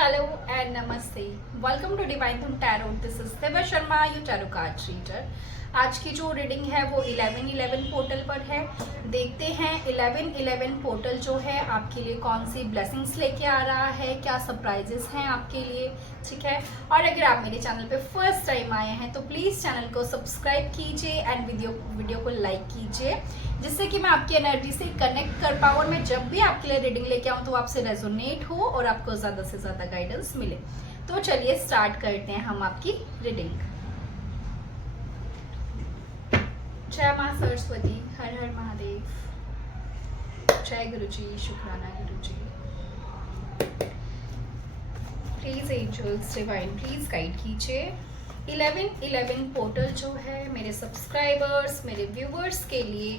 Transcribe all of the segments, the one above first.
Hello and Namaste. Welcome to Divine Thum Tarot. This is Diva Sharma, your tarot card reader. आज की जो reading है वो 11/11 portal पर है। देखते हैं 11/11 पोर्टल जो है आपके लिए कौन सी ब्लेसिंग्स लेके आ रहा है, क्या सरप्राइजेस हैं आपके लिए, ठीक है। और अगर आप मेरे चैनल पे फर्स्ट टाइम आए हैं तो प्लीज़ चैनल को सब्सक्राइब कीजिए एंड वीडियो को लाइक कीजिए, जिससे कि मैं आपकी एनर्जी से कनेक्ट कर पाऊँ और मैं जब भी आपके लिए रीडिंग लेके आऊँ तो आपसे रेजोनेट हो और आपको ज़्यादा से ज़्यादा गाइडेंस मिले। तो चलिए स्टार्ट करते हैं हम आपकी रीडिंग। जय माँ सरस्वती, हर हर महादेव, जय गुरुजी, शुक्राना Guruji. Please angels divine please guide कीजिए। 11/11 पोर्टल जो है मेरे सब्सक्राइबर्स, मेरे व्यूवर्स के लिए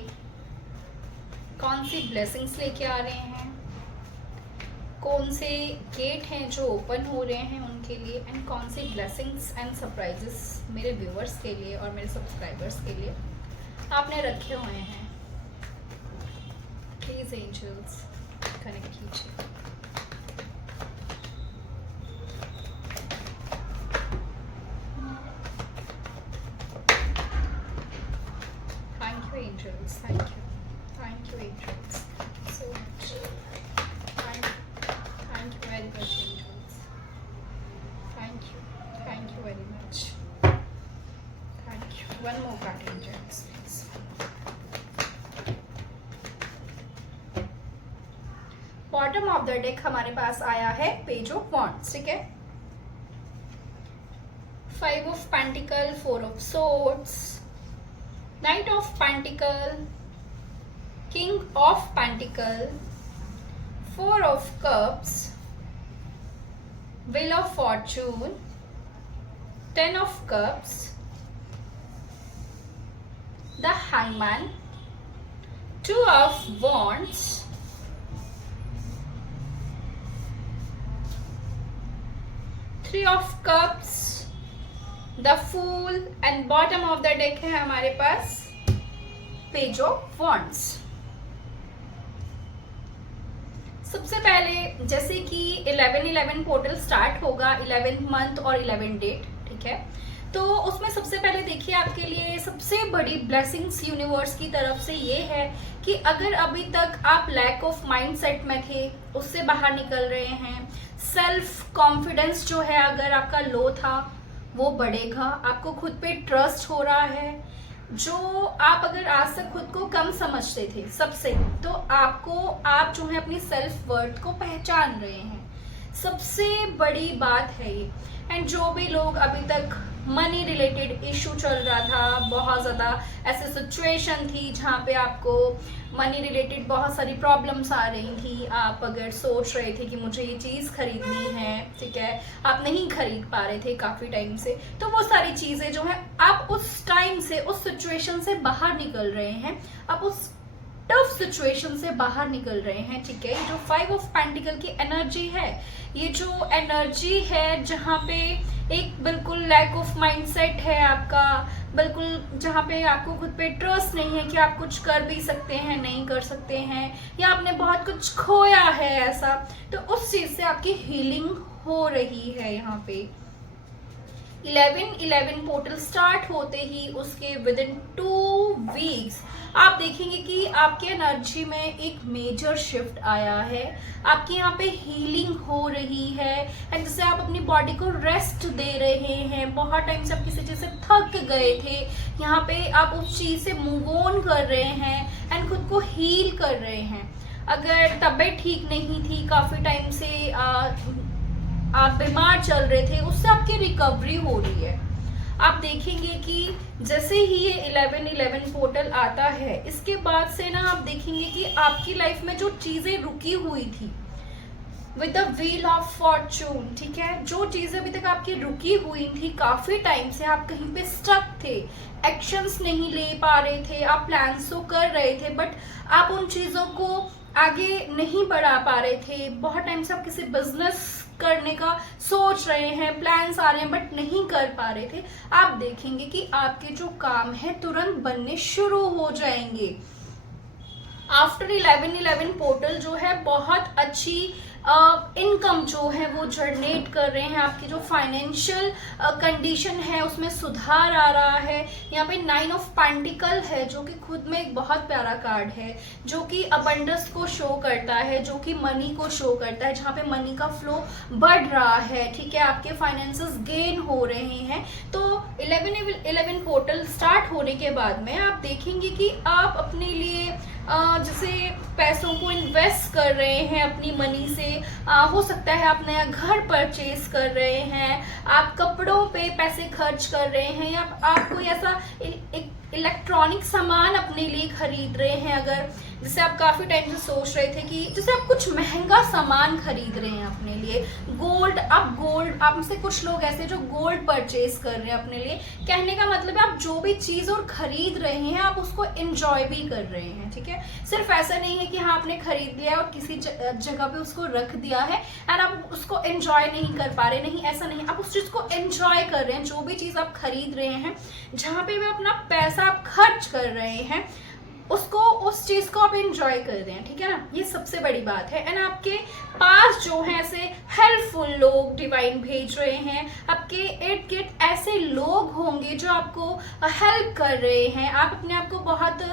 कौन सी ब्लेसिंग्स लेके आ रहे हैं, कौन से गेट हैं जो ओपन हो रहे हैं उनके लिए, एंड कौन सी ब्लेसिंग्स एंड सरप्राइजेस मेरे व्यूवर्स के लिए और मेरे सब्सक्राइबर्स के लिए आपने रखे हुए हैं। प्लीज एंजल्स कनेक्ट कीजिए। Thank you angels, thank you angels so much, thank you very much angels, thank you very much, thank you. One more card angels please. Bottom of the deck हमारे पास आया है page of wands, ठीक है। 5 of pentacle, 4 of swords, knight of pentacle, king of pentacle, 4 of cups, wheel of fortune, 10 of cups, the hangman, 2 of wands, 3 of cups, the fool, and bottom of the deck है हमारे पास page of wands. सबसे पहले जैसे कि 11/11 portal start होगा 11th month और 11 date, ठीक है। तो उसमें सबसे पहले देखिए आपके लिए सबसे बड़ी ब्लेसिंग्स यूनिवर्स की तरफ से ये है कि अगर अभी तक आप लैक ऑफ माइंडसेट में थे उससे बाहर निकल रहे हैं। सेल्फ कॉन्फिडेंस जो है अगर आपका लो था वो बढ़ेगा, आपको खुद पे ट्रस्ट हो रहा है। जो आप अगर आज तक खुद को कम समझते थे सबसे, तो आप जो है अपनी सेल्फ वर्थ को पहचान रहे हैं, सबसे बड़ी बात है ये। एंड जो भी लोग अभी तक मनी रिलेटेड इशू चल रहा था, बहुत ज़्यादा ऐसे सिचुएशन थी जहाँ पे आपको मनी रिलेटेड बहुत सारी प्रॉब्लम्स आ रही थी, आप अगर सोच रहे थे कि मुझे ये चीज़ खरीदनी है, ठीक है, आप नहीं खरीद पा रहे थे काफ़ी टाइम से, तो वो सारी चीज़ें जो है आप उस टाइम से, उस सिचुएशन से बाहर निकल रहे हैं, आप उस टफ सिचुएशन से बाहर निकल रहे हैं, ठीक है। जो 5 ऑफ पेंटिकल की एनर्जी है, ये जो एनर्जी है जहाँ पे एक बिल्कुल लैक ऑफ माइंडसेट है आपका, बिल्कुल जहाँ पे आपको खुद पे ट्रस्ट नहीं है कि आप कुछ कर भी सकते हैं, नहीं कर सकते हैं, या आपने बहुत कुछ खोया है ऐसा, तो उस चीज़ से आपकी हीलिंग हो रही है यहाँ पे। 11/11 पोर्टल स्टार्ट होते ही उसके विदिन 2 वीक्स आप देखेंगे कि आपके एनर्जी में एक मेजर शिफ्ट आया है, आपकी यहाँ पे हीलिंग हो रही है, एंड जैसे आप अपनी बॉडी को रेस्ट दे रहे हैं। बहुत टाइम से आप किसी चीज़ से थक गए थे, यहाँ पे आप उस चीज़ से मूव ऑन कर रहे हैं एंड खुद को हील कर रहे हैं। अगर तबीयत ठीक नहीं थी, काफ़ी टाइम से आप बीमार चल रहे थे, उससे आपकी रिकवरी हो रही है। आप देखेंगे कि जैसे ही ये 11/11 पोर्टल आता है, इसके बाद से ना आप देखेंगे कि आपकी लाइफ में जो चीज़ें रुकी हुई थी with the wheel of Fortune, ठीक है, जो चीज़ें अभी तक आपकी रुकी हुई थी, काफ़ी टाइम से आप कहीं पे स्टक थे, एक्शंस नहीं ले पा रहे थे, आप प्लान्स तो कर रहे थे बट आप उन चीज़ों को आगे नहीं बढ़ा पा रहे थे। बहुत टाइम से आप किसी बिजनेस करने का सोच रहे हैं, प्लान्स आ रहे हैं बट नहीं कर पा रहे थे। आप देखेंगे कि आपके जो काम है तुरंत बनने शुरू हो जाएंगे। आफ्टर 11/11 पोर्टल जो है बहुत अच्छी इनकम जो है वो जनरेट कर रहे हैं, आपकी जो फाइनेंशियल कंडीशन है उसमें सुधार आ रहा है। यहाँ पे 9 ऑफ पेंटिकल है जो कि खुद में एक बहुत प्यारा कार्ड है, जो कि अबंडेंस को शो करता है, जो कि मनी को शो करता है, जहाँ पे मनी का फ्लो बढ़ रहा है, ठीक है, आपके फाइनेंसेस गेन हो रहे हैं। तो 11 पोर्टल स्टार्ट होने के बाद में आप देखेंगे कि आप अपने लिए जैसे पैसों को इन्वेस्ट कर रहे हैं अपनी मनी से, हो सकता है आप नया घर परचेज कर रहे हैं, आप कपड़ों पे पैसे खर्च कर रहे हैं, या आप कोई ऐसा इलेक्ट्रॉनिक सामान अपने लिए खरीद रहे हैं। अगर जैसे आप काफी टाइम से सोच रहे थे कि जैसे आप कुछ महंगा सामान खरीद रहे हैं अपने लिए, गोल्ड, आप में से कुछ लोग ऐसे जो गोल्ड परचेज कर रहे हैं अपने लिए। कहने का मतलब है आप जो भी चीज और खरीद रहे हैं आप उसको एंजॉय भी कर रहे हैं, ठीक है। सिर्फ ऐसा नहीं है कि हाँ आपने खरीद लिया और किसी जगह पे उसको रख दिया है एंड आप उसको एंजॉय नहीं कर पा रहे, नहीं, ऐसा नहीं, आप उस चीज को एंजॉय कर रहे हैं। जो भी चीज आप खरीद रहे हैं, जहाँ पे भी अपना पैसा आप खर्च कर रहे हैं, उस चीज को आप एंजॉय कर रहे हैं, ठीक है ना, ये सबसे बड़ी बात है। एंड आपके पास जो है ऐसे हेल्पफुल लोग डिवाइन भेज रहे हैं, आपके इर्द गिर्द ऐसे लोग होंगे जो आपको हेल्प कर रहे हैं। आप अपने आप को बहुत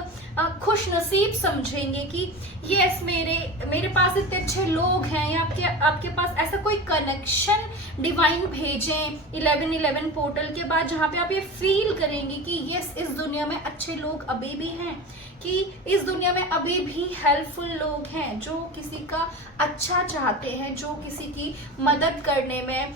खुश नसीब समझेंगे कि यस मेरे पास इतने अच्छे लोग हैं, या आपके पास ऐसा कोई कनेक्शन डिवाइन भेजें 11 पोर्टल के बाद, जहाँ पे आप ये फील करेंगे कि यस इस दुनिया में अच्छे लोग अभी भी हैं, कि इस दुनिया में अभी भी हेल्पफुल लोग हैं जो किसी का अच्छा चाहते हैं, जो किसी की मदद करने में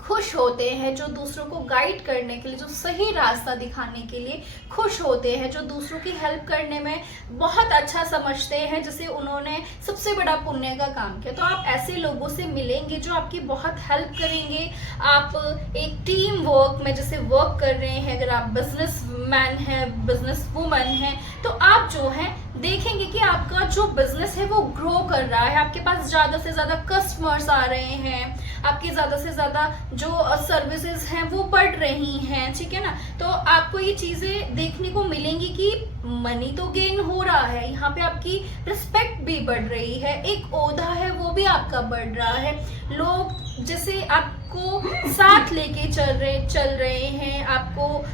खुश होते हैं, जो दूसरों को गाइड करने के लिए, जो सही रास्ता दिखाने के लिए खुश होते हैं, जो दूसरों की हेल्प करने में बहुत अच्छा समझते हैं, जैसे उन्होंने सबसे बड़ा पुण्य का काम किया। तो आप ऐसे लोगों से मिलेंगे जो आपकी बहुत हेल्प करेंगे। आप एक टीम वर्क में जैसे वर्क कर रहे हैं, अगर आप बिजनेस मैन हैं, बिजनेस वुमन हैं, तो आप जो है देखेंगे कि आपका जो बिजनेस है वो ग्रो कर रहा है, आपके पास ज्यादा से ज्यादा कस्टमर्स आ रहे हैं, आपकी ज्यादा से ज्यादा जो सर्विसेज हैं वो बढ़ रही हैं, ठीक है ना। तो आपको ये चीजें देखने को मिलेंगी कि मनी तो गेन हो रहा है, यहाँ पे आपकी रिस्पेक्ट भी बढ़ रही है, एक ओहदा है वो भी आपका बढ़ रहा है, लोग जैसे आपको साथ लेके चल रहे हैं, आपको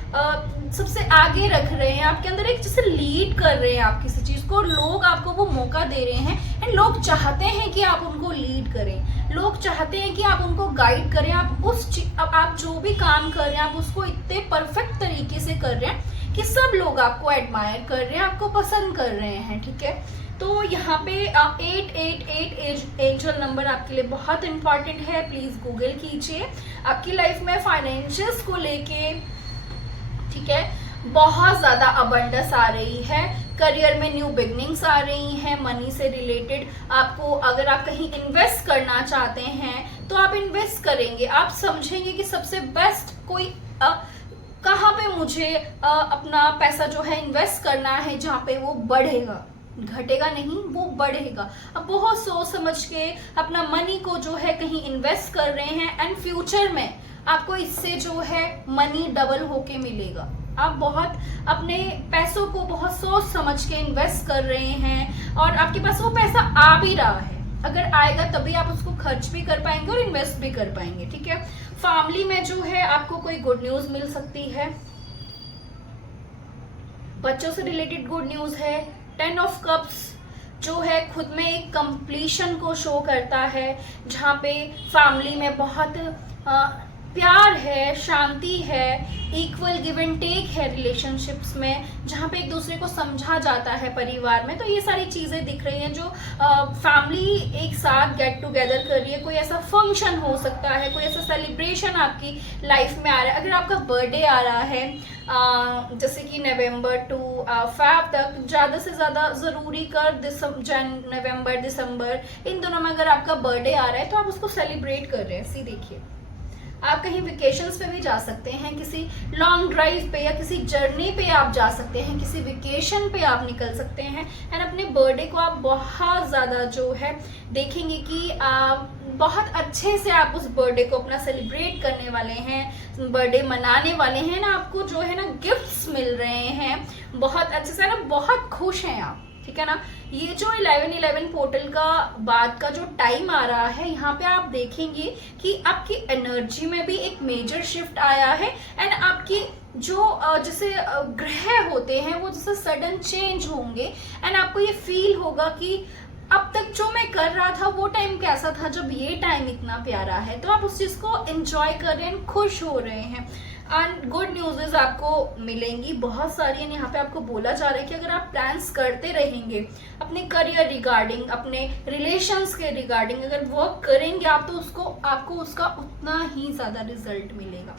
सबसे आगे रख रहे हैं, आपके अंदर एक जैसे लीड कर रहे हैं आप किसी चीज को, लोग आपको वो मौका दे रहे हैं एंड लोग चाहते हैं कि आप उनको लीड करें, लोग चाहते हैं कि आप उनको गाइड करें, आप जो भी काम कर रहे हैं आप उसको इतने परफेक्ट तरीके से कर रहे हैं कि सब लोग आपको एडमायर कर रहे हैं, आपको पसंद कर रहे हैं, ठीक है। तो यहाँ पे 888 एंजल नंबर आपके लिए बहुत इंपॉर्टेंट है, प्लीज गूगल कीजिए। आपकी लाइफ में फाइनेंशियल्स को लेके, ठीक है, बहुत ज्यादा अबंडेंस आ रही है, करियर में न्यू बिगनिंग्स आ रही हैं, मनी से रिलेटेड आपको, अगर आप कहीं इन्वेस्ट करना चाहते हैं तो आप इन्वेस्ट करेंगे, आप समझेंगे कि सबसे बेस्ट कोई कहाँ पे मुझे अपना पैसा जो है इन्वेस्ट करना है, जहाँ पे वो बढ़ेगा, घटेगा नहीं, वो बढ़ेगा। अब बहुत सोच समझ के अपना मनी को जो है कहीं इन्वेस्ट कर रहे हैं एंड फ्यूचर में आपको इससे जो है मनी डबल होके मिलेगा। आप बहुत अपने पैसों को बहुत सोच समझ के इन्वेस्ट कर रहे हैं और आपके पास वो पैसा आ भी रहा है, अगर आएगा तभी आप उसको खर्च भी कर पाएंगे और इन्वेस्ट भी कर पाएंगे, ठीक है। फैमिली में जो है आपको कोई गुड न्यूज मिल सकती है, बच्चों से रिलेटेड गुड न्यूज है। 10 ऑफ कप्स जो है खुद में एक कंप्लीशन को शो करता है, जहाँ पे फैमिली में बहुत प्यार है, शांति है, इक्वल गिव एंड टेक है रिलेशनशिप्स में, जहाँ पे एक दूसरे को समझा जाता है परिवार में। तो ये सारी चीजें दिख रही हैं जो फैमिली एक साथ गेट टुगेदर कर रही है। कोई ऐसा फंक्शन हो सकता है, कोई ऐसा सेलिब्रेशन आपकी लाइफ में आ रहा है। अगर आपका बर्थडे आ रहा है जैसे कि नवंबर टू फेब तक, ज़्यादा से ज़्यादा ज़रूरी कर नवंबर दिसंबर इन दोनों में अगर आपका बर्थडे आ रहा है तो आप उसको सेलिब्रेट कर रहे हैं। सी देखिए, आप कहीं वेकेशंस पे भी जा सकते हैं, किसी लॉन्ग ड्राइव पे या किसी जर्नी पे आप जा सकते हैं, किसी वेकेशन पे आप निकल सकते हैं एंड अपने बर्थडे को आप बहुत ज़्यादा जो है देखेंगे कि बहुत अच्छे से आप उस बर्थडे को अपना सेलिब्रेट करने वाले हैं, बर्थडे मनाने वाले हैं ना। आपको जो है ना गिफ्ट्स मिल रहे हैं बहुत अच्छे से ना, बहुत खुश हैं आप। ठीक है ना। ये जो 11-11 पोर्टल का बाद का जो टाइम आ रहा है, यहाँ पे आप देखेंगे कि आपकी एनर्जी में भी एक मेजर शिफ्ट आया है एंड आपकी जो जैसे ग्रह होते हैं वो जैसे सडन चेंज होंगे एंड आपको ये फील होगा कि अब तक जो मैं कर रहा था वो टाइम कैसा था जब ये टाइम इतना प्यारा है। तो आप उस चीज को एंजॉय कर रहे हैं, खुश हो रहे हैं। एंड गुड न्यूज़ आपको मिलेंगी बहुत सारी। एंड यहाँ पे आपको बोला जा रहा है कि अगर आप प्लान्स करते रहेंगे अपने करियर रिगार्डिंग, अपने रिलेशंस के रिगार्डिंग अगर वर्क करेंगे आप, तो आपको उसका उतना ही ज्यादा रिजल्ट मिलेगा।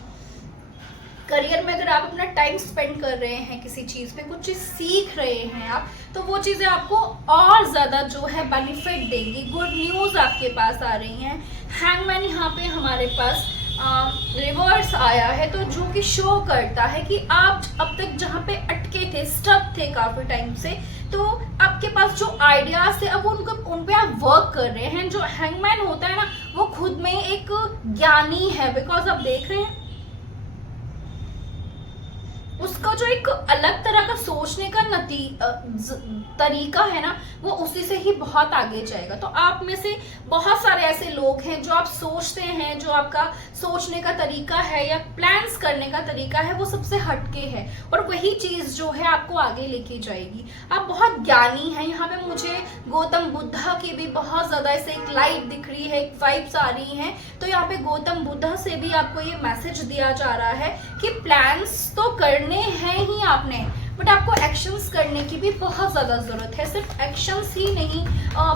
करियर में अगर आप अपना टाइम स्पेंड कर रहे हैं किसी चीज पे, कुछ चीज सीख रहे हैं आप, तो वो चीजें आपको और ज्यादा जो है बेनिफिट देंगी। गुड न्यूज आपके पास आ रही हैं। हैंगमैन यहाँ पे हमारे पास रिवर्स आया है, तो जो कि शो करता है कि आप अब तक जहाँ पे अटके थे, स्टक थे काफी टाइम से, तो आपके पास जो आइडियाज थे अब उन पे आप वर्क कर रहे हैं। जो हैंगमैन होता है ना, वो खुद में एक ज्ञानी है, बिकॉज आप देख रहे हैं उसका जो एक अलग तरह का सोचने का तरीका है ना, वो उसी से ही बहुत आगे जाएगा। तो आप में से बहुत सारे ऐसे लोग हैं जो आप सोचते हैं, जो आपका सोचने का तरीका है या प्लान्स करने का तरीका है वो सबसे हटके है, और वही चीज जो है आपको आगे लेके जाएगी। आप बहुत ज्ञानी हैं। यहाँ पे मुझे गौतम बुद्धा की भी बहुत ज्यादा ऐसे एक लाइट दिख रही है, एक वाइब्स आ रही हैं। तो यहाँ पे गौतम बुद्धा से भी आपको ये मैसेज दिया जा रहा है कि प्लान्स तो करने हैं ही आपने, बट आपको एक्शंस करने की भी बहुत ज्यादा जरूरत है। सिर्फ एक्शंस ही नहीं,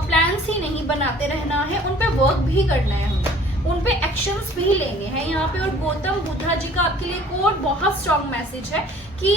प्लान्स ही नहीं बनाते रहना है, उन पे वर्क भी करना है, हमें उन पे एक्शंस भी लेने हैं यहाँ पे। और गौतम बुद्धा जी का आपके लिए एक और बहुत स्ट्रॉन्ग मैसेज है कि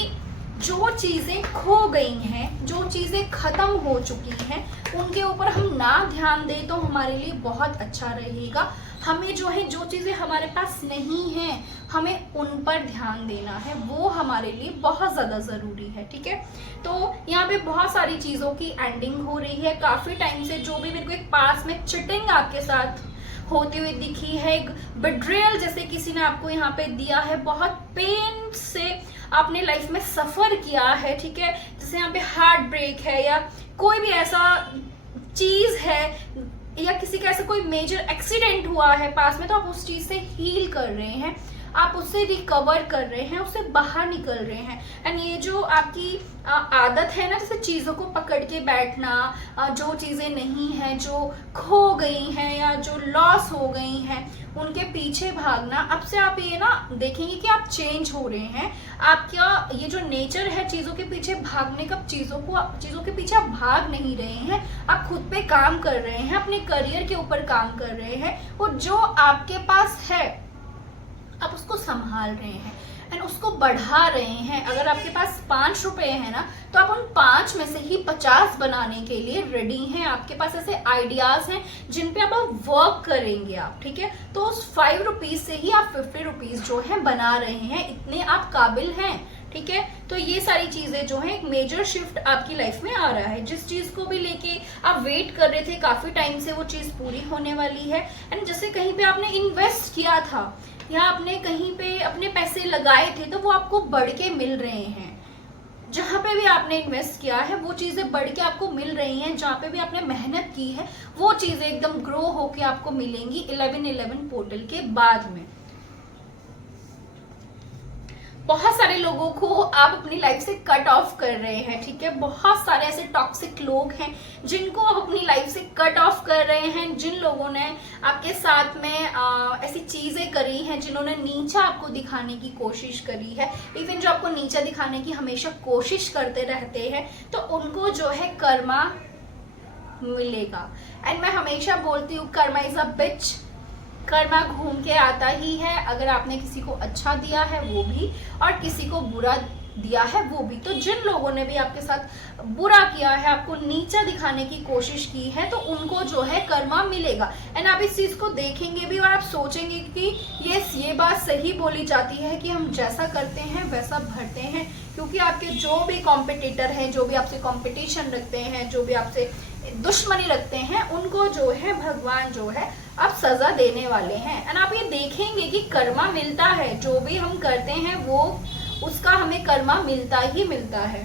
जो चीजें खो गई हैं, जो चीजें खत्म हो चुकी हैं, उनके ऊपर हम ना ध्यान दें तो हमारे लिए बहुत अच्छा रहेगा। हमें जो है, जो चीजें हमारे पास नहीं है, हमें उन पर ध्यान देना है, वो हमारे लिए बहुत ज्यादा जरूरी है। ठीक है, तो यहाँ पे बहुत सारी चीजों की एंडिंग हो रही है। काफी टाइम से जो भी मेरे को एक पास में चिटिंग आपके साथ होती हुई दिखी है, एक बिट्रेयल जैसे किसी ने आपको यहाँ पे दिया है, बहुत पेन से आपने लाइफ में सफर किया है। ठीक है, जैसे यहाँ पे हार्ट ब्रेक है या कोई भी ऐसा चीज है या किसी का ऐसा कोई मेजर एक्सीडेंट हुआ है पास में, तो आप उस चीज से हील कर रहे हैं, आप उससे रिकवर कर रहे हैं, उससे बाहर निकल रहे हैं। एंड ये जो आपकी आदत है ना, जैसे चीज़ों को पकड़ के बैठना, जो चीज़ें नहीं हैं, जो खो गई हैं या जो लॉस हो गई हैं, उनके पीछे भागना, अब से आप ये ना देखेंगे कि आप चेंज हो रहे हैं। आपका ये जो नेचर है चीज़ों के पीछे भागने का, चीज़ों के पीछे आप भाग नहीं रहे हैं, आप खुद पे काम कर रहे हैं, अपने करियर के ऊपर काम कर रहे हैं, और जो आपके पास है आप उसको संभाल रहे हैं एंड उसको बढ़ा रहे हैं। अगर आपके पास 5 रुपए है ना, तो आप उन 5 में से ही 50 बनाने के लिए रेडी हैं। आपके पास ऐसे आइडियाज हैं जिन पे आप वर्क करेंगे आप। ठीक है, तो उस 5 रुपीज से ही आप 50 रुपीज जो है बना रहे हैं, इतने आप काबिल हैं। ठीक है, तो ये सारी चीजें जो है एक मेजर शिफ्ट आपकी लाइफ में आ रहा है। जिस चीज को भी लेके आप वेट कर रहे थे काफी टाइम से, वो चीज पूरी होने वाली है। एंड जैसे कहीं पे आपने इन्वेस्ट किया था या आपने कहीं पे अपने पैसे लगाए थे, तो वो आपको बढ़ के मिल रहे हैं। जहां पे भी आपने इन्वेस्ट किया है वो चीजें बढ़ के आपको मिल रही हैं। जहां पे भी आपने मेहनत की है वो चीजें एकदम ग्रो होके आपको मिलेंगी 11-11 पोर्टल के बाद में। बहुत सारे लोगों को आप अपनी लाइफ से कट ऑफ कर रहे हैं। ठीक है, बहुत सारे ऐसे टॉक्सिक लोग हैं जिनको आप अपनी लाइफ से कट ऑफ कर रहे हैं, जिन लोगों ने आपके साथ में ऐसी चीजें करी हैं, जिन्होंने नीचा आपको दिखाने की कोशिश करी है, इवन जो आपको नीचा दिखाने की हमेशा कोशिश करते रहते हैं, तो उनको जो है कर्मा मिलेगा। एंड मैं हमेशा बोलती हूँ कर्मा इज अ बिच, कर्मा घूम के आता ही है। अगर आपने किसी को अच्छा दिया है वो भी, और किसी को बुरा दिया है वो भी। तो जिन लोगों ने भी आपके साथ बुरा किया है, आपको नीचा दिखाने की कोशिश की है, तो उनको जो है कर्मा मिलेगा। एंड आप इस चीज को देखेंगे भी और आप सोचेंगे कि ये बात सही बोली जाती है कि हम जैसा करते हैं वैसा भरते हैं। क्योंकि आपके जो भी कॉम्पिटिटर हैं, जो भी आपसे कॉम्पिटिशन रखते हैं, जो भी आपसे दुश्मनी रखते हैं, उनको जो है भगवान जो है अब सजा देने वाले हैं। एंड आप ये देखेंगे कि कर्मा मिलता है, जो भी हम करते हैं वो उसका हमें कर्मा मिलता ही मिलता है।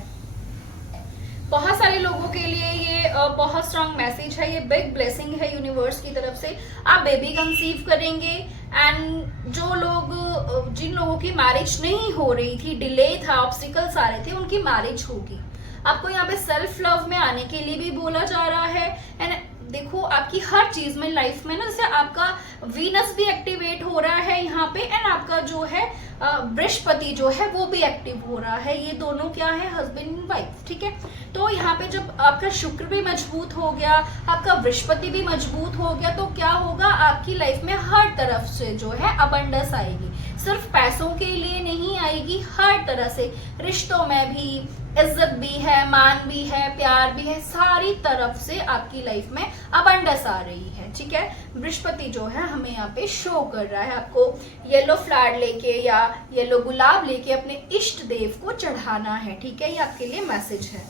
बहुत सारे लोगों के लिए ये बहुत स्ट्रांग मैसेज है, ये बिग ब्लेसिंग है यूनिवर्स की तरफ से। आप बेबी कंसीव करेंगे एंड जो लोग जिन लोगों की मैरिज नहीं हो रही थी, डिले था, ऑब्स्टिकल्स आ रहे थे, उनकी मैरिज होगी। आपको यहाँ पे सेल्फ लव में आने के लिए भी बोला जा रहा है। एंड देखो आपकी हर चीज में लाइफ में ना, जैसे आपका वीनस भी एक्टिवेट हो रहा है यहाँ पे, एंड आपका जो है बृहस्पति जो है वो भी एक्टिव हो रहा है। ये दोनों क्या है, हस्बैंड एंड वाइफ, ठीक है। तो यहाँ पे जब आपका शुक्र भी मजबूत हो गया, आपका बृहस्पति भी मजबूत हो गया, तो क्या होगा, आपकी लाइफ में हर तरफ से जो है अबंडेंस आएगी। सिर्फ पैसों के लिए नहीं आएगी, हर तरह से, रिश्तों में भी इज्जत भी है, मान भी है, प्यार भी है, सारी तरफ से आपकी लाइफ में अबंडेंस आ रही है, ठीक है। बृहस्पति जो है हमें यहाँ पे शो कर रहा है, आपको येलो फ्लावर लेके या येलो गुलाब लेके अपने इष्ट देव को चढ़ाना है, ठीक है। ये आपके लिए मैसेज है।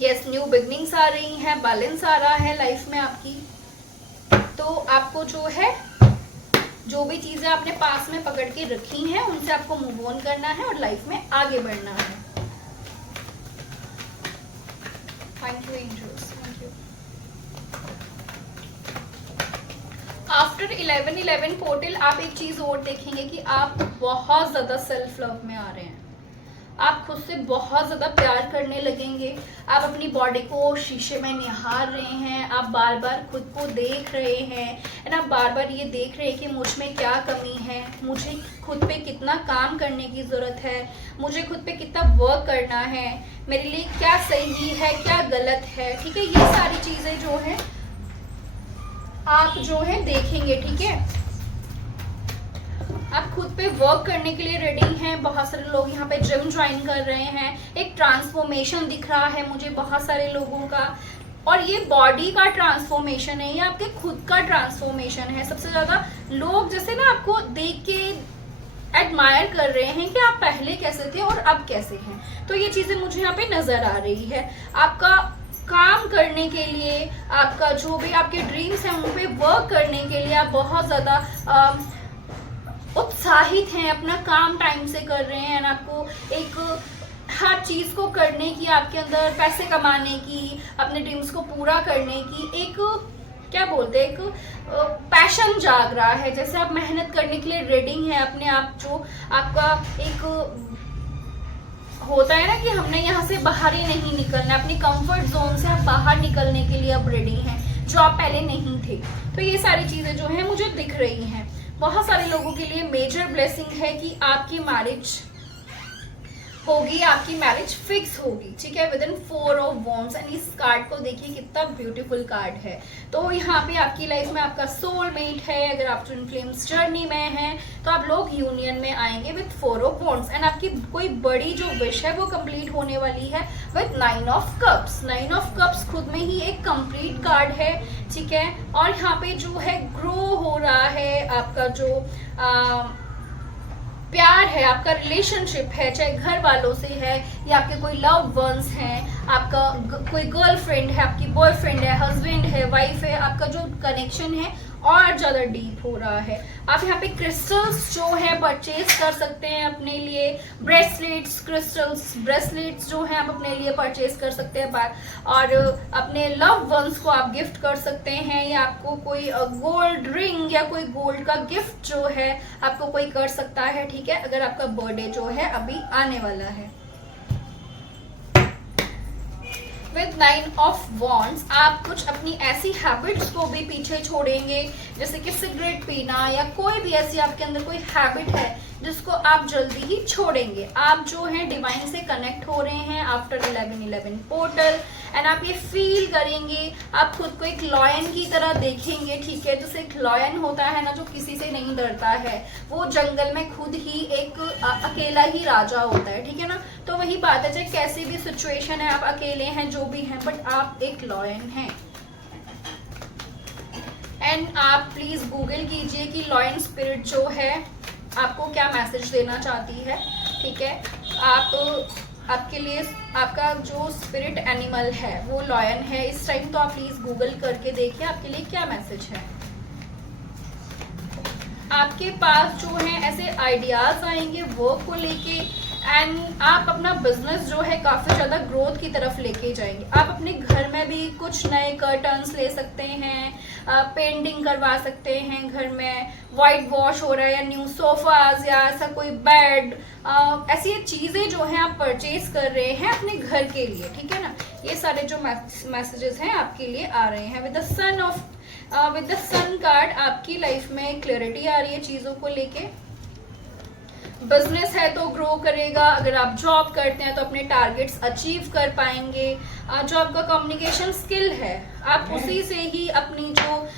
यस, न्यू बिगनिंग्स आ रही हैं, बैलेंस आ रहा है लाइफ में आपकी। तो आपको जो है, जो भी चीजें आपने पास में पकड़ के रखी हैं उनसे आपको मूव ऑन करना है और लाइफ में आगे बढ़ना है। Thank you angels, thank you. After 11-11 portal आप एक चीज और देखेंगे कि आप बहुत ज्यादा सेल्फ लव में आ रहे हैं। आप खुद से बहुत ज्यादा प्यार करने लगेंगे। आप अपनी बॉडी को शीशे में निहार रहे हैं, आप बार बार खुद को देख रहे हैं एंड आप बार बार ये देख रहे हैं कि मुझ में क्या कमी है, मुझे खुद पे कितना काम करने की ज़रूरत है, मुझे खुद पे कितना वर्क करना है, मेरे लिए क्या सही है, क्या गलत है, ठीक है। ये सारी चीज़ें जो है आप जो है देखेंगे, ठीक है। आप खुद पे वर्क करने के लिए रेडी हैं। बहुत सारे लोग यहाँ पे जिम ज्वाइन कर रहे हैं। एक ट्रांसफॉर्मेशन दिख रहा है मुझे बहुत सारे लोगों का, और ये बॉडी का ट्रांसफॉर्मेशन है, ये आपके खुद का ट्रांसफॉर्मेशन है। सबसे ज्यादा लोग जैसे ना आपको देख के एडमायर कर रहे हैं कि आप पहले कैसे थे और अब कैसे हैं। तो ये चीजें मुझे यहाँ पे नजर आ रही है। आपका काम करने के लिए, आपका जो भी आपके ड्रीम्स हैं उन पे वर्क करने के लिए आप बहुत ज्यादा उत्साहित हैं, अपना काम टाइम से कर रहे हैं। आपको एक हर चीज को करने की, आपके अंदर पैसे कमाने की, अपने ड्रीम्स को पूरा करने की एक क्या बोलते हैं, एक पैशन जाग रहा है। जैसे आप मेहनत करने के लिए रेडी हैं अपने आप, जो आपका एक होता है ना कि हमने यहाँ से बाहर ही नहीं निकलना, अपनी कंफर्ट जोन से आप बाहर निकलने के लिए अब रेडी हैं, जो आप पहले नहीं थे। तो ये सारी चीजें जो है मुझे दिख रही हैं। बहुत सारे लोगों के लिए मेजर ब्लेसिंग है कि आपकी मैरिज होगी, आपकी मैरिज फिक्स होगी, ठीक है, विदिन 4 ऑफ वॉन्ड्स। एंड इस कार्ड को देखिए कितना ब्यूटीफुल कार्ड है। तो यहाँ पे आपकी लाइफ में आपका सोलमेट है। अगर आप ट्विन फ्लेम्स जर्नी में हैं तो आप लोग यूनियन में आएंगे विद 4 ऑफ वॉन्ड्स। एंड आपकी कोई बड़ी जो विश है वो कंप्लीट होने वाली है with 9 of cups. 9 of cups खुद में ही एक कंप्लीट कार्ड है, ठीक है। और यहाँ पे जो है ग्रो हो रहा है आपका जो प्यार है, आपका रिलेशनशिप है, चाहे घर वालों से है या आपके कोई लव वंस हैं, आपका कोई गर्लफ्रेंड है, आपकी बॉयफ्रेंड है, हस्बैंड है, वाइफ है, आपका जो कनेक्शन है और ज़्यादा डीप हो रहा है। आप यहाँ पे क्रिस्टल्स जो है परचेज कर सकते हैं अपने लिए। ब्रेसलेट्स, क्रिस्टल्स ब्रेसलेट्स जो है आप अपने लिए परचेज कर सकते हैं और अपने लव वंस को आप गिफ्ट कर सकते हैं, या आपको कोई गोल्ड रिंग या कोई गोल्ड का गिफ्ट जो है आपको कोई कर सकता है, ठीक है, अगर आपका बर्थडे जो है अभी आने वाला है। विद 9 ऑफ वॉन्ड्स आप कुछ अपनी ऐसी हैबिट्स को भी पीछे छोड़ेंगे, जैसे कि सिगरेट पीना या कोई भी ऐसी आपके अंदर कोई हैबिट है जिसको आप जल्दी ही छोड़ेंगे। आप जो है डिवाइन से कनेक्ट हो रहे हैं आफ्टर 11-11 पोर्टल। एंड आप ये फील करेंगे, आप खुद को एक लॉयन की तरह देखेंगे, ठीक है। जैसे एक लॉयन होता है ना जो किसी से नहीं डरता है, वो जंगल में खुद ही एक अकेला ही राजा होता है, ठीक है ना। तो वही बात है, चाहे कैसी भी सिचुएशन है, आप अकेले हैं, जो भी हैं, बट आप एक लॉयन हैं। एंड आप प्लीज गूगल कीजिए कि लॉयन स्पिरिट जो है आपको क्या मैसेज देना चाहती है, ठीक है। आपके लिए आपका जो स्पिरिट एनिमल है वो लॉयन है इस टाइम, तो आप प्लीज गूगल करके देखिए आपके लिए क्या मैसेज है। आपके पास जो है ऐसे आइडियाज आएंगे वर्क को लेके, एंड आप अपना बिजनेस जो है काफ़ी ज़्यादा ग्रोथ की तरफ लेके जाएंगे। आप अपने घर में भी कुछ नए कर्टन्स ले सकते हैं, पेंटिंग करवा सकते हैं, घर में वाइट वॉश हो रहा है, या न्यू सोफाज, या ऐसा कोई बेड, ऐसी चीज़ें जो हैं आप परचेज कर रहे हैं अपने घर के लिए, ठीक है ना। ये सारे जो मैसेजेस हैं आपके लिए आ रहे हैं। विद द सन कार्ड आपकी लाइफ में क्लैरिटी आ रही है चीज़ों को लेके। बिजनेस है तो ग्रो करेगा, अगर आप जॉब करते हैं तो अपने टारगेट्स अचीव कर पाएंगे। जो आपका कम्युनिकेशन स्किल है आप उसी से ही अपनी जो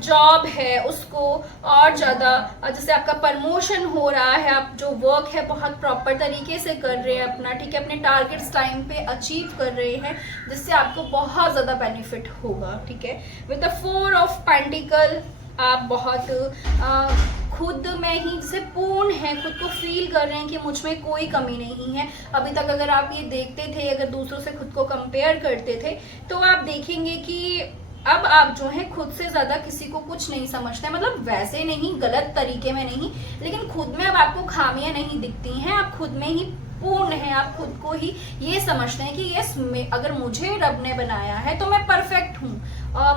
जॉब है उसको और ज़्यादा, जैसे आपका प्रमोशन हो रहा है, आप जो वर्क है बहुत प्रॉपर तरीके से कर रहे हैं अपना, ठीक है, अपने टारगेट्स टाइम पे अचीव कर रहे हैं, जिससे आपको बहुत ज़्यादा बेनिफिट होगा, ठीक है। विद द 4 ऑफ पेंटिकल आप बहुत खुद में ही जैसे पूर्ण है, खुद को फील कर रहे हैं कि मुझ में कोई कमी नहीं है। अभी तक अगर आप ये देखते थे, अगर दूसरों से खुद को कंपेयर करते थे, तो आप देखेंगे कि अब आप जो है खुद से ज़्यादा किसी को कुछ नहीं समझते, मतलब वैसे नहीं, गलत तरीके में नहीं, लेकिन खुद में अब आपको खामियां नहीं दिखती हैं, आप खुद में ही पूर्ण है। आप खुद को ही ये समझते हैं कि यस, अगर मुझे रब ने बनाया है तो मैं परफेक्ट हूँ,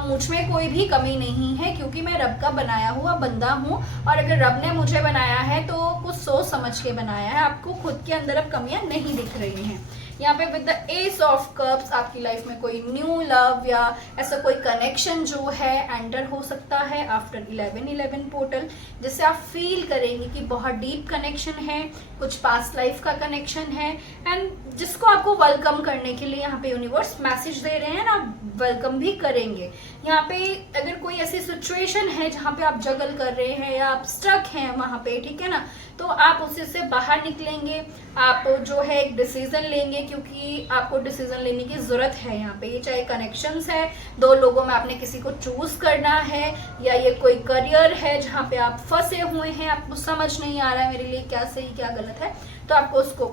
मुझ में कोई भी कमी नहीं है, क्योंकि मैं रब का बनाया हुआ बंदा हूँ। और अगर रब ने मुझे बनाया है तो कुछ सोच समझ के बनाया है, आपको खुद के अंदर अब कमियां नहीं दिख रही हैं। यहाँ पे with the S of cups आपकी लाइफ में कोई न्यू लव या ऐसा कोई कनेक्शन जो है एंटर हो सकता है आफ्टर 11/11 पोर्टल, जिससे आप फील करेंगे कि बहुत डीप कनेक्शन है, कुछ पास्ट लाइफ का कनेक्शन है, एंड जिसको आपको वेलकम करने के लिए यहाँ पे यूनिवर्स मैसेज दे रहे हैं ना, वेलकम भी करेंगे। यहाँ पे अगर कोई ऐसी सिचुएशन है जहाँ पे आप जगल कर रहे हैं या आप स्टक हैं वहाँ पे, ठीक है ना, तो आप उसी से बाहर निकलेंगे। आप जो है एक डिसीजन लेंगे, क्योंकि आपको डिसीजन लेने की जरूरत है यहाँ पे। ये चाहे कनेक्शंस है, 2 लोगों में आपने किसी को चूज करना है, या ये कोई करियर है जहाँ पे आप फंसे हुए हैं, आपको समझ नहीं आ रहा है मेरे लिए क्या सही क्या गलत है, तो आपको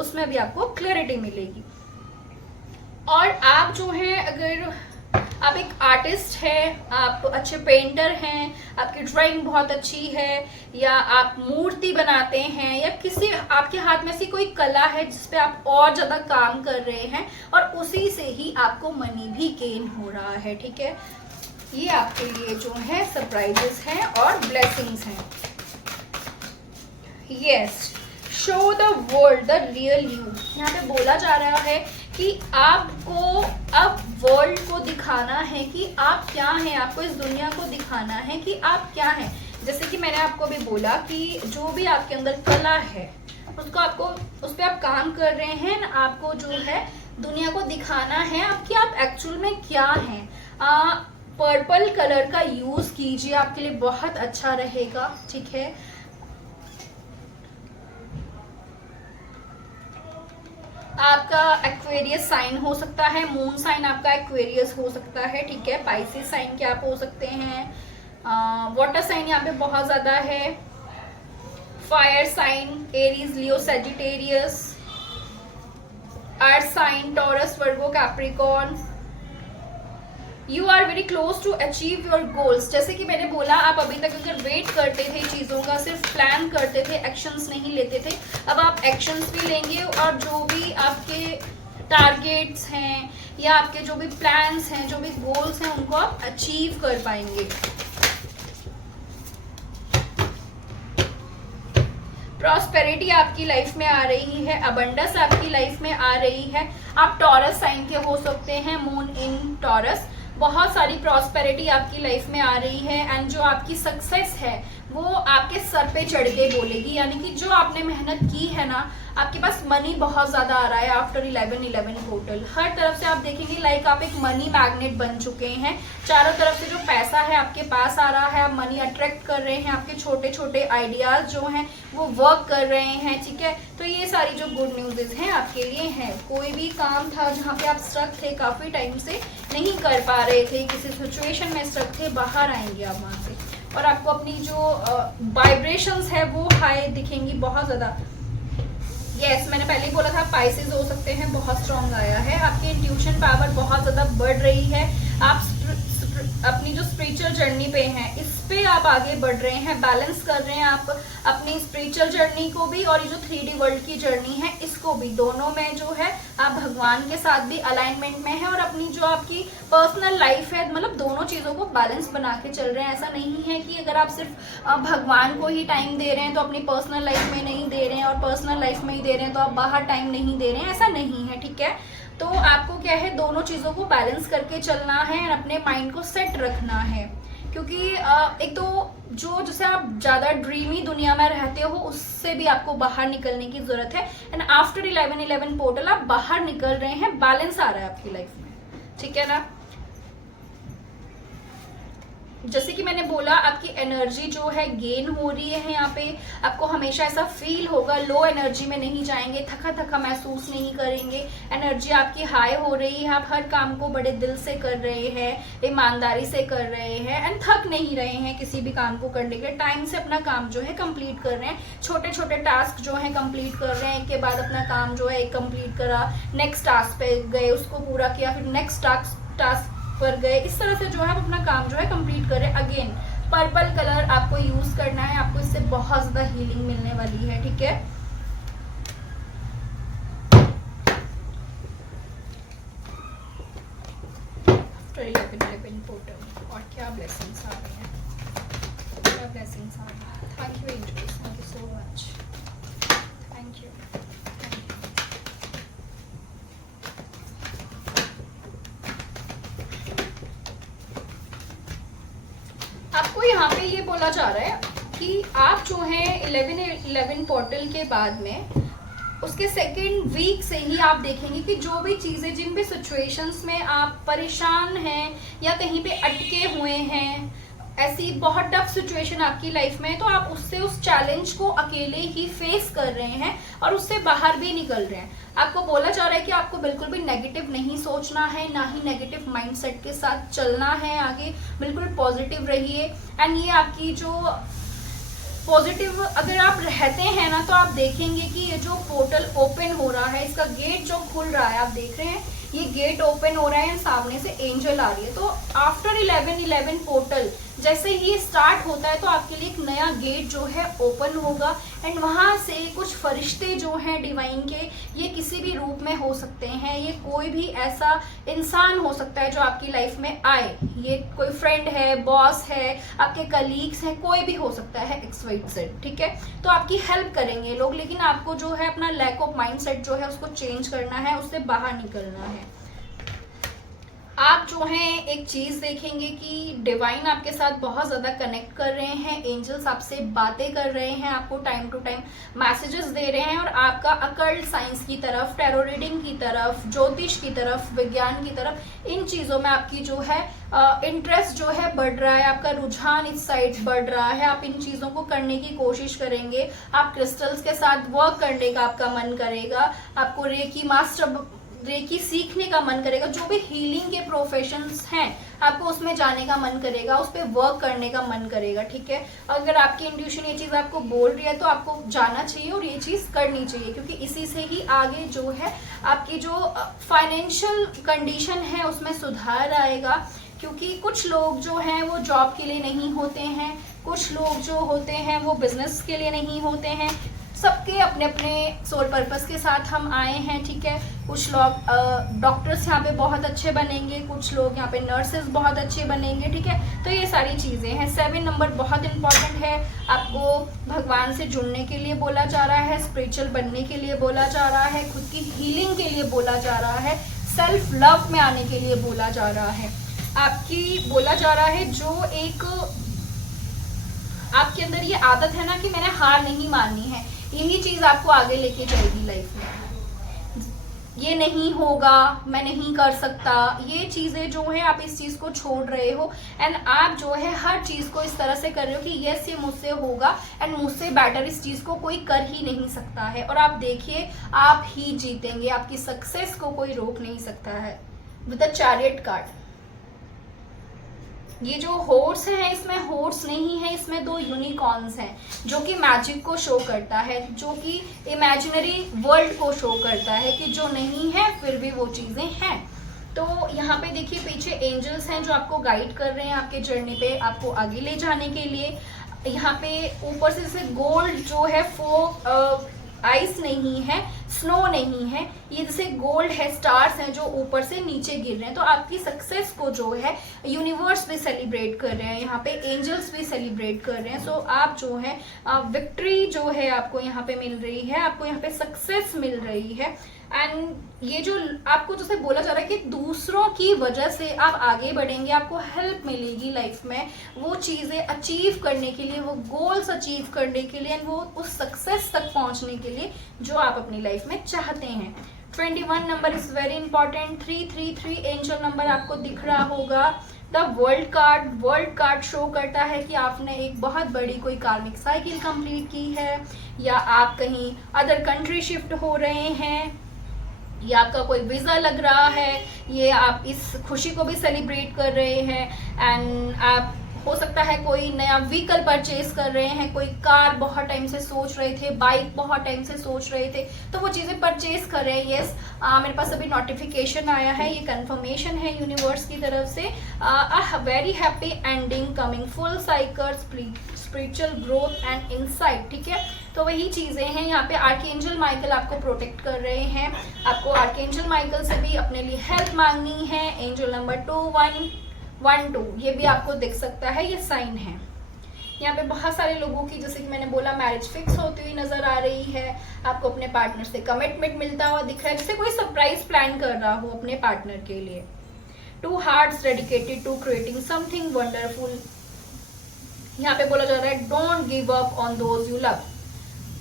उसमें भी आपको क्लैरिटी मिलेगी। और आप जो है, अगर आप एक आर्टिस्ट हैं, आप अच्छे पेंटर हैं, आपकी ड्राइंग बहुत अच्छी है, या आप मूर्ति बनाते हैं, या किसी आपके हाथ में से कोई कला है जिस पे आप और ज़्यादा काम कर रहे हैं, और उसी से ही आपको मनी भी गेन हो रहा है, ठीक है। ये आपके लिए जो है सरप्राइजेस हैं और ब्लेसिंग्स हैं। Yes, show the world the real you. यहाँ पे बोला जा रहा है कि आपको अब वर्ल्ड को दिखाना है कि आप क्या हैं, आपको इस दुनिया को दिखाना है कि आप क्या हैं। जैसे कि मैंने आपको भी बोला कि जो भी आपके अंदर कला है उसको आपको, उस पर आप काम कर रहे हैं ना, आपको जो है दुनिया को दिखाना है आपकी आप एक्चुअल में क्या हैं। पर्पल कलर का यूज कीजिए, आपके लिए बहुत अच्छा रहेगा, ठीक है। आपका एक्वेरियस साइन हो सकता है, मून साइन आपका एक्वेरियस हो सकता है, ठीक है। पाइसेस साइन के आप हो सकते हैं, वाटर साइन यहाँ पे बहुत ज्यादा है, fire sign Aries, Leo, Sagittarius, earth sign Taurus, Virgo, Capricorn. You are very close to achieve your goals. जैसे कि मैंने बोला, आप अभी तक अगर वेट करते थे चीज़ों का, सिर्फ प्लान करते थे, एक्शंस नहीं लेते थे, अब आप एक्शंस भी लेंगे, और जो भी आपके टारगेट्स हैं या आपके जो भी प्लान्स हैं, जो भी गोल्स हैं, उनको आप अचीव कर पाएंगे। प्रॉस्पेरिटी आपकी लाइफ में आ रही है, अबंडेंस आपकी लाइफ में आ रही है। आप टॉरस साइन के हो सकते हैं, मून इन टॉरस। बहुत सारी प्रॉस्पेरिटी आपकी लाइफ में आ रही है, एंड जो आपकी सक्सेस है वो आपके सर पे चढ़ के बोलेगी, यानी कि जो आपने मेहनत की है ना, आपके पास मनी बहुत ज़्यादा आ रहा है आफ्टर 11/11 पोर्टल। हर तरफ से आप देखेंगे लाइक आप एक मनी मैग्नेट बन चुके हैं। चारों तरफ से जो पैसा है आपके पास आ रहा है, आप मनी अट्रैक्ट कर रहे हैं, आपके छोटे छोटे आइडियाज़ जो हैं वो वर्क कर रहे हैं, ठीक है। तो ये सारी जो गुड न्यूज़ हैं आपके लिए हैं। कोई भी काम था जहाँ पे आप स्ट्रक थे, काफ़ी टाइम से नहीं कर पा रहे थे, किसी सिचुएशन में स्ट्रक थे, बाहर आएंगे आप वहाँ से, और आपको अपनी जो वाइब्रेशंस है वो हाई दिखेंगी बहुत ज़्यादा। यस, मैंने पहले ही बोला था पाइसेस हो सकते हैं, बहुत स्ट्रॉन्ग आया है। आपकी इंट्यूशन पावर बहुत ज़्यादा बढ़ रही है, आप अपनी जो स्पिरिचुअल जर्नी पे हैं इस पे आप आगे बढ़ रहे हैं, बैलेंस कर रहे हैं आप अपनी स्पिरिचुअल जर्नी को भी और ये जो 3D वर्ल्ड की जर्नी है इसको भी, दोनों में जो है आप भगवान के साथ भी अलाइनमेंट में है और अपनी जो आपकी पर्सनल लाइफ है मतलब दोनों चीज़ों को बैलेंस बना के चल रहे हैं। ऐसा नहीं है कि अगर आप सिर्फ भगवान को ही टाइम दे रहे हैं तो अपनी पर्सनल लाइफ में नहीं दे रहे हैं और पर्सनल लाइफ में ही दे रहे हैं तो आप बाहर टाइम नहीं दे रहे हैं, ऐसा नहीं है, ठीक है। तो आपको क्या है दोनों चीज़ों को बैलेंस करके चलना है और अपने माइंड को सेट रखना है, क्योंकि एक तो जो जैसे आप ज़्यादा ड्रीमी दुनिया में रहते हो उससे भी आपको बाहर निकलने की ज़रूरत है। एंड आफ्टर 11/11 पोर्टल आप बाहर निकल रहे हैं, बैलेंस आ रहा है आपकी लाइफ में, ठीक है ना। जैसे कि मैंने बोला आपकी एनर्जी जो है गेन हो रही है, यहाँ पे आपको हमेशा ऐसा फील होगा, लो एनर्जी में नहीं जाएंगे, थका थका महसूस नहीं करेंगे, एनर्जी आपकी हाई हो रही है, आप हर काम को बड़े दिल से कर रहे हैं, ईमानदारी से कर रहे हैं एंड थक नहीं रहे हैं किसी भी काम को करने के, टाइम से अपना काम जो है कंप्लीट कर रहे हैं, छोटे छोटे टास्क जो है कंप्लीट कर रहे हैं, एक के बाद अपना काम जो है एक कंप्लीट करा, नेक्स्ट टास्क पे गए उसको पूरा किया, फिर नेक्स्ट टास्क पर गए, इस तरह से जो है आप अपना काम जो है कंप्लीट करें। अगेन पर्पल कलर आपको यूज करना है, आपको इससे बहुत ज्यादा हीलिंग मिलने वाली है, ठीक है। आफ्टर 11/11 पोर्टल और क्या ब्लेसिंग्स आ रही हैं, क्या ब्लेसिंग्स आ रही हैं। Thank you angels, thank you so much, thank you. आपको यहाँ पे ये बोला जा रहा है कि आप जो है 11/11 पोर्टल के बाद में उसके सेकेंड वीक से ही आप देखेंगे कि जो भी चीज़ें जिन भी सिचुएशंस में आप परेशान हैं या कहीं पे अटके हुए हैं, ऐसी बहुत टफ सिचुएशन आपकी लाइफ में है तो आप उससे उस चैलेंज को अकेले ही फेस कर रहे हैं और उससे बाहर भी निकल रहे हैं। आपको बोला जा रहा है कि आपको बिल्कुल भी नेगेटिव नहीं सोचना है, ना ही नेगेटिव माइंडसेट के साथ चलना है, आगे बिल्कुल पॉजिटिव रहिए। एंड ये आपकी जो पॉजिटिव अगर आप रहते हैं ना तो आप देखेंगे कि ये जो पोर्टल ओपन हो रहा है, इसका गेट जो खुल रहा है, आप देख रहे हैं ये गेट ओपन हो रहा है, सामने से एंजल आ रही है। तो आफ्टर 11/11 पोर्टल जैसे ही स्टार्ट होता है तो आपके लिए एक नया गेट जो है ओपन होगा एंड वहां से कुछ फरिश्ते जो हैं डिवाइन के, ये किसी भी रूप में हो सकते हैं, ये कोई भी ऐसा इंसान हो सकता है जो आपकी लाइफ में आए, ये कोई फ्रेंड है, बॉस है, आपके कलीग्स हैं, कोई भी हो सकता है XYZ, ठीक है। तो आपकी हेल्प करेंगे लोग, लेकिन आपको जो है अपना लैक ऑफ माइंडसेट जो है उसको चेंज करना है, उससे बाहर निकलना है। आप जो हैं एक चीज देखेंगे कि डिवाइन आपके साथ बहुत ज्यादा कनेक्ट कर रहे हैं, एंजल्स आपसे बातें कर रहे हैं, आपको टाइम टू टाइम मैसेजेस दे रहे हैं और आपका अकल्ट साइंस की तरफ, टैरो रीडिंग की तरफ, ज्योतिष की तरफ, विज्ञान की तरफ, इन चीजों में आपकी जो है इंटरेस्ट जो है बढ़ रहा है, आपका रुझान इस साइड बढ़ रहा है, आप इन चीजों को करने की कोशिश करेंगे, आप क्रिस्टल्स के साथ वर्क करने का आपका मन करेगा, आपको रेकी मास्टर रेकी सीखने का मन करेगा, जो भी हीलिंग के प्रोफेशंस हैं आपको उसमें जाने का मन करेगा, उस पर वर्क करने का मन करेगा, ठीक है। अगर आपकी इंट्यूशन ये चीज़ आपको बोल रही है तो आपको जाना चाहिए और ये चीज़ करनी चाहिए, क्योंकि इसी से ही आगे जो है आपकी जो फाइनेंशियल कंडीशन है उसमें सुधार आएगा। क्योंकि कुछ लोग जो हैं वो जॉब के लिए नहीं होते हैं, कुछ लोग जो होते हैं वो बिजनेस के लिए नहीं होते हैं, सबके अपने अपने सोल पर्पस के साथ हम आए हैं, ठीक है। कुछ लोग डॉक्टर्स यहाँ पे बहुत अच्छे बनेंगे, कुछ लोग यहाँ पे नर्सेस बहुत अच्छे बनेंगे, ठीक है। तो ये सारी चीज़ें हैं। 7 नंबर बहुत इंपॉर्टेंट है, आपको भगवान से जुड़ने के लिए बोला जा रहा है, स्पिरिचुअल बनने के लिए बोला जा रहा है, खुद की हीलिंग के लिए बोला जा रहा है, सेल्फ लव में आने के लिए बोला जा रहा है। आपकी बोला जा रहा है जो एक आपके अंदर ये आदत है ना कि मैंने हार नहीं माननी है, यही चीज आपको आगे लेके जाएगी लाइफ में। ये नहीं होगा, मैं नहीं कर सकता, ये चीजें जो है आप इस चीज को छोड़ रहे हो एंड आप जो है हर चीज को इस तरह से कर रहे हो कि यस ये मुझसे होगा एंड मुझसे बेटर इस चीज को कोई कर ही नहीं सकता है। और आप देखिए आप ही जीतेंगे, आपकी सक्सेस को कोई रोक नहीं सकता है। विद द चैरियट कार्ड, ये जो हॉर्स है इसमें हॉर्स नहीं है, इसमें 2 यूनिकॉर्न्स हैं जो कि मैजिक को शो करता है, जो कि इमेजिनरी वर्ल्ड को शो करता है कि जो नहीं है फिर भी वो चीजें हैं। तो यहाँ पे देखिए पीछे एंजल्स हैं जो आपको गाइड कर रहे हैं आपके जर्नी पे, आपको आगे ले जाने के लिए। यहाँ पे ऊपर से जैसे गोल्ड जो है वो आइस नहीं है, स्नो नहीं है, ये जैसे गोल्ड है, स्टार्स हैं जो ऊपर से नीचे गिर रहे हैं। तो आपकी सक्सेस को जो है यूनिवर्स भी सेलिब्रेट कर रहे हैं, यहाँ पे एंजल्स भी सेलिब्रेट कर रहे हैं। सो आप जो है विक्ट्री जो है आपको यहाँ पे मिल रही है, आपको यहाँ पे सक्सेस मिल रही है। एंड ये जो आपको जैसे बोला जा रहा है कि दूसरों की वजह से आप आगे बढ़ेंगे, आपको हेल्प मिलेगी लाइफ में वो चीज़ें अचीव करने के लिए, वो गोल्स अचीव करने के लिए, वो उस सक्सेस तक पहुंचने के लिए जो आप अपनी लाइफ में चाहते हैं। 21 number is very important. 333 angel number आपको दिख रहा होगा। द वर्ल्ड कार्ड शो करता है कि आपने एक बहुत बड़ी कोई कार्मिक साइकिल कंप्लीट की है, या आप कहीं अदर कंट्री शिफ्ट हो रहे हैं, या आपका कोई वीज़ा लग रहा है, ये आप इस खुशी को भी सेलिब्रेट कर रहे हैं। एंड आप हो सकता है कोई नया व्हीकल परचेज कर रहे हैं, कोई कार बहुत टाइम से सोच रहे थे, बाइक बहुत टाइम से सोच रहे थे, तो वो चीज़ें परचेज कर रहे हैं। यस, मेरे पास अभी नोटिफिकेशन आया है, ये कंफर्मेशन है यूनिवर्स की तरफ से। Very happy ending coming, full cycle, spiritual growth and insight. ठीक है, तो वही चीज़ें हैं। यहाँ पे आर्कएंजल माइकल आपको प्रोटेक्ट कर रहे हैं, आपको आर्कएंजल माइकल से भी अपने लिए हेल्प मांगनी है। एंजल नंबर 2112 ये भी आपको दिख सकता है, ये साइन है। यहाँ पे बहुत सारे लोगों की, जैसे कि मैंने बोला, मैरिज फिक्स होती हुई नजर आ रही है, आपको अपने पार्टनर से कमिटमेंट मिलता हुआ दिख रहा है, जैसे कोई सरप्राइज प्लान कर रहा हो अपने पार्टनर के लिए। 2 hearts dedicated to creating something wonderful. यहाँ पे बोला जा रहा है don't give up on those you love.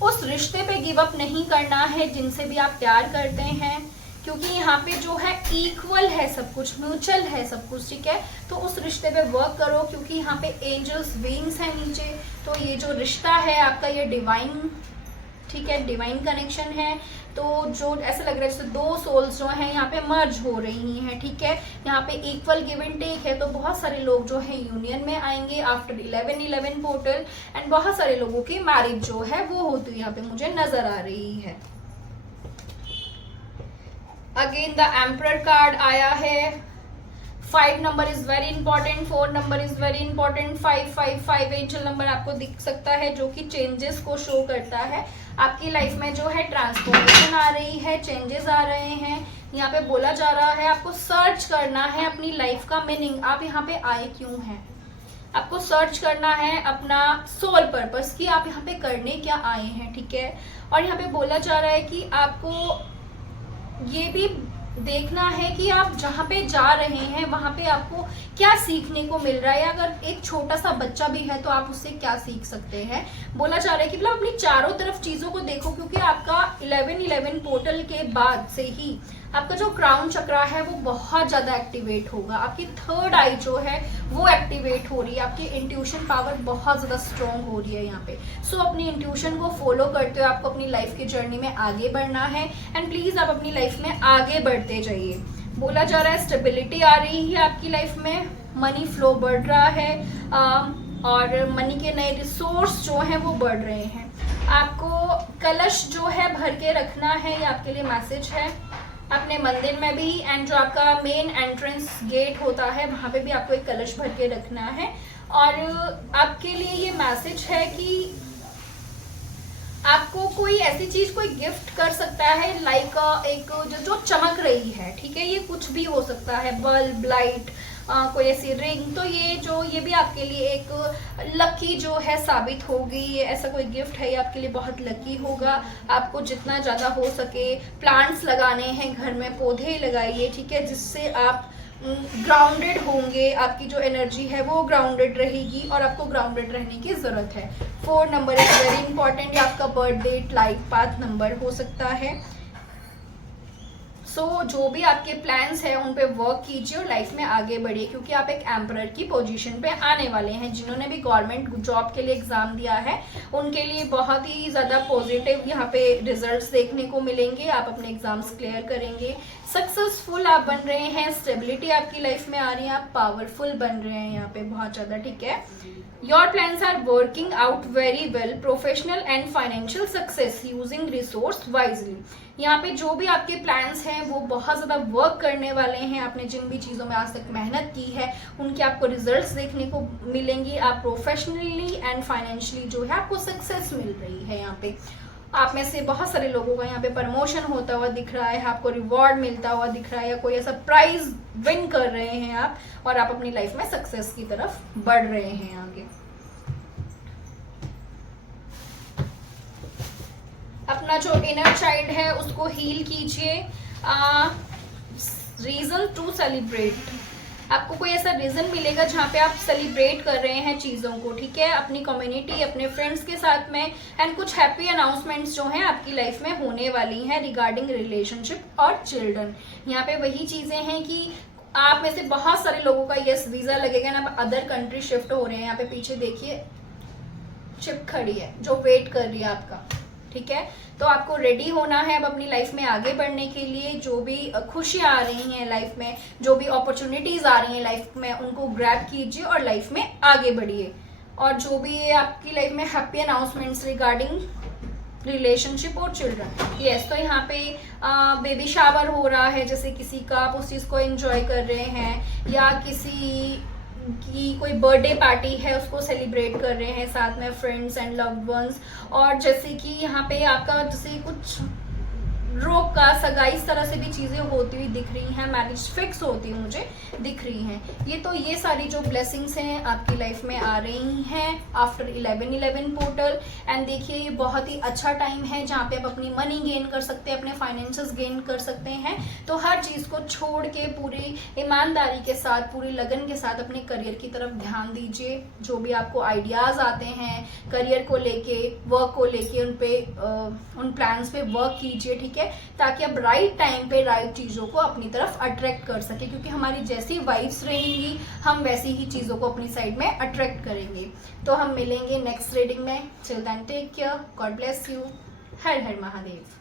उस रिश्ते पे गिव अप नहीं करना है जिनसे भी आप प्यार करते हैं, क्योंकि यहाँ पे जो है इक्वल है सब कुछ, म्यूचुअल है सब कुछ। ठीक है, तो उस रिश्ते पे वर्क करो, क्योंकि यहाँ पे एंजल्स विंग्स हैं नीचे। तो ये जो रिश्ता है आपका, ये डिवाइन, ठीक है, डिवाइन कनेक्शन है। तो जो ऐसा लग रहा है जैसे 2 सोल्स जो हैं यहाँ पे मर्ज हो रही हैं। ठीक है, यहाँ पे इक्वल गिव एंड टेक है, तो बहुत सारे लोग जो है यूनियन में आएंगे आफ्टर 11-11 पोर्टल। एंड बहुत सारे लोगों की मैरिज जो है वो होती यहाँ पे मुझे नजर आ रही है। अगेन द एम्परर कार्ड आया है। 5 number is very important, 4 number is very important. 555 angel number आपको दिख सकता है, जो कि चेंजेस को शो करता है। आपकी लाइफ में जो है ट्रांसफॉर्मेशन आ रही है, चेंजेस आ रहे हैं। यहाँ पे बोला जा रहा है आपको सर्च करना है अपनी लाइफ का मीनिंग, आप यहाँ पे आए क्यों हैं। आपको सर्च करना है अपना सोल पर्पस कि आप यहाँ पे करने क्या आए हैं। ठीक है, और यहाँ पे बोला जा रहा है कि आपको ये भी देखना है कि आप जहाँ पे जा रहे हैं वहाँ पे आपको क्या सीखने को मिल रहा है। अगर एक छोटा सा बच्चा भी है तो आप उससे क्या सीख सकते हैं। बोला जा रहा है कि मतलब अपनी चारों तरफ चीज़ों को देखो, क्योंकि आपका 11-11 पोर्टल के बाद से ही आपका जो क्राउन चक्रा है वो बहुत ज़्यादा एक्टिवेट होगा। आपकी 3rd आई जो है वो एक्टिवेट हो रही है, आपकी इंट्यूशन पावर बहुत ज़्यादा स्ट्रॉन्ग हो रही है यहाँ पे। सो अपनी इंट्यूशन को फॉलो करते हुए आपको अपनी लाइफ की जर्नी में आगे बढ़ना है। एंड प्लीज़ आप अपनी लाइफ में आगे बढ़ते जाइए। बोला जा रहा है स्टेबिलिटी आ रही है आपकी लाइफ में, मनी फ्लो बढ़ रहा है, और मनी के नए रिसोर्स जो हैं वो बढ़ रहे हैं। आपको कलश जो है भर के रखना है, ये आपके लिए मैसेज है। अपने मंदिर में भी, एंड जो आपका मेन एंट्रेंस गेट होता है वहाँ पे भी आपको एक कलश भर के रखना है। और आपके लिए ये मैसेज है कि आपको कोई ऐसी चीज कोई गिफ्ट कर सकता है, लाइक एक जो चमक रही है। ठीक है, ये कुछ भी हो सकता है, बल्ब, लाइट, कोई ऐसी रिंग। तो ये भी आपके लिए एक लकी जो है साबित होगी। ये ऐसा कोई गिफ्ट है, ये आपके लिए बहुत लकी होगा। आपको जितना ज़्यादा हो सके प्लांट्स लगाने हैं घर में, पौधे लगाइए। ठीक है, जिससे आप ग्राउंडेड होंगे, आपकी जो एनर्जी है वो ग्राउंडेड रहेगी, और आपको ग्राउंडेड रहने की ज़रूरत है। 4 नंबर इज वेरी इंपॉर्टेंट, या आपका birth date, life path number हो सकता है। जो भी आपके प्लान्स हैं उन पे वर्क कीजिए और लाइफ में आगे बढ़िए, क्योंकि आप एक एम्परर की पोजीशन पे आने वाले हैं। जिन्होंने भी गवर्नमेंट जॉब के लिए एग्जाम दिया है उनके लिए बहुत ही ज़्यादा पॉजिटिव यहाँ पे रिजल्ट्स देखने को मिलेंगे। आप अपने एग्जाम्स क्लियर करेंगे, सक्सेसफुल आप बन रहे हैं, स्टेबिलिटी आपकी लाइफ में आ रही है, आप पावरफुल बन रहे हैं यहाँ पे बहुत ज़्यादा। ठीक है, your plans are working out very well, professional and financial success using resource wisely. यहाँ पे जो भी आपके प्लान्स हैं हैं वो बहुत ज़्यादा वर्क करने वाले हैं। आपने जिन भी चीज़ों में आज तक मेहनत की है उनके आपको रिजल्ट्स देखने को मिलेंगे। आप प्रोफेशनली एंड फाइनेंशियली जो है आपको सक्सेस मिल रही है। यहाँ पे आप में से बहुत सारे लोगों का यहाँ पे प्रमोशन होता हुआ दिख रहा है, आपको रिवॉर्ड मिलता हुआ दिख रहा है, या कोई ऐसा प्राइज विन कर रहे हैं आप, और आप अपनी लाइफ में सक्सेस की तरफ बढ़ रहे हैं आगे। अपना जो इनर चाइल्ड है उसको हील कीजिए। रीजन टू सेलिब्रेट, आपको कोई ऐसा रीजन मिलेगा जहाँ पे आप सेलिब्रेट कर रहे हैं चीज़ों को, ठीक है, अपनी कम्युनिटी, अपने फ्रेंड्स के साथ में। एंड कुछ हैप्पी अनाउंसमेंट्स जो हैं आपकी लाइफ में होने वाली हैं रिगार्डिंग रिलेशनशिप और चिल्ड्रन। यहाँ पे वही चीज़ें हैं कि आप में से बहुत सारे लोगों का यस वीज़ा लगेगा ना, अदर कंट्री शिफ्ट हो रहे हैं। यहाँ पे पीछे देखिए शिप खड़ी है जो वेट कर रही है आपका, ठीक है। तो आपको रेडी होना है अब अपनी लाइफ में आगे बढ़ने के लिए। जो भी खुशियाँ आ रही हैं लाइफ में, जो भी अपॉर्चुनिटीज आ रही हैं लाइफ में, उनको ग्रैब कीजिए और लाइफ में आगे बढ़िए। और जो भी आपकी लाइफ में हैप्पी अनाउंसमेंट्स रिगार्डिंग रिलेशनशिप और चिल्ड्रन, यस, तो यहाँ पे बेबी शावर हो रहा है जैसे किसी का, आप उस चीज़ को एंजॉय कर रहे हैं, या किसी की कोई बर्थडे पार्टी है उसको सेलिब्रेट कर रहे हैं साथ में फ्रेंड्स एंड लव्ड वंस। और जैसे कि यहाँ पे आपका जैसे कुछ रोक का सगाई, इस तरह से भी चीज़ें होती हुई दिख रही हैं, मैरिज फिक्स होती हुई मुझे दिख रही हैं। ये सारी जो ब्लेसिंग्स हैं आपकी लाइफ में आ रही हैं आफ्टर 11/11 पोर्टल। एंड देखिए ये बहुत ही अच्छा टाइम है जहाँ पे आप अपनी मनी गेन कर सकते हैं, अपने फाइनेंसेस गेन कर सकते हैं। तो हर चीज़ को छोड़ के पूरी ईमानदारी के साथ, पूरी लगन के साथ अपने करियर की तरफ ध्यान दीजिए। जो भी आपको आइडियाज़ आते हैं करियर को लेके, वर्क को लेके, उन प्लान्स पे वर्क कीजिए, ठीक है, ताकि आप राइट टाइम पे राइट चीज़ों को अपनी तरफ अट्रैक्ट कर सके। क्योंकि हमारी जैसी वाइब्स रहेंगी हम वैसी ही चीज़ों को अपनी साइड में अट्रैक्ट करेंगे। तो हम मिलेंगे नेक्स्ट रीडिंग में। Till then take care, God bless you, Har Har Mahadev.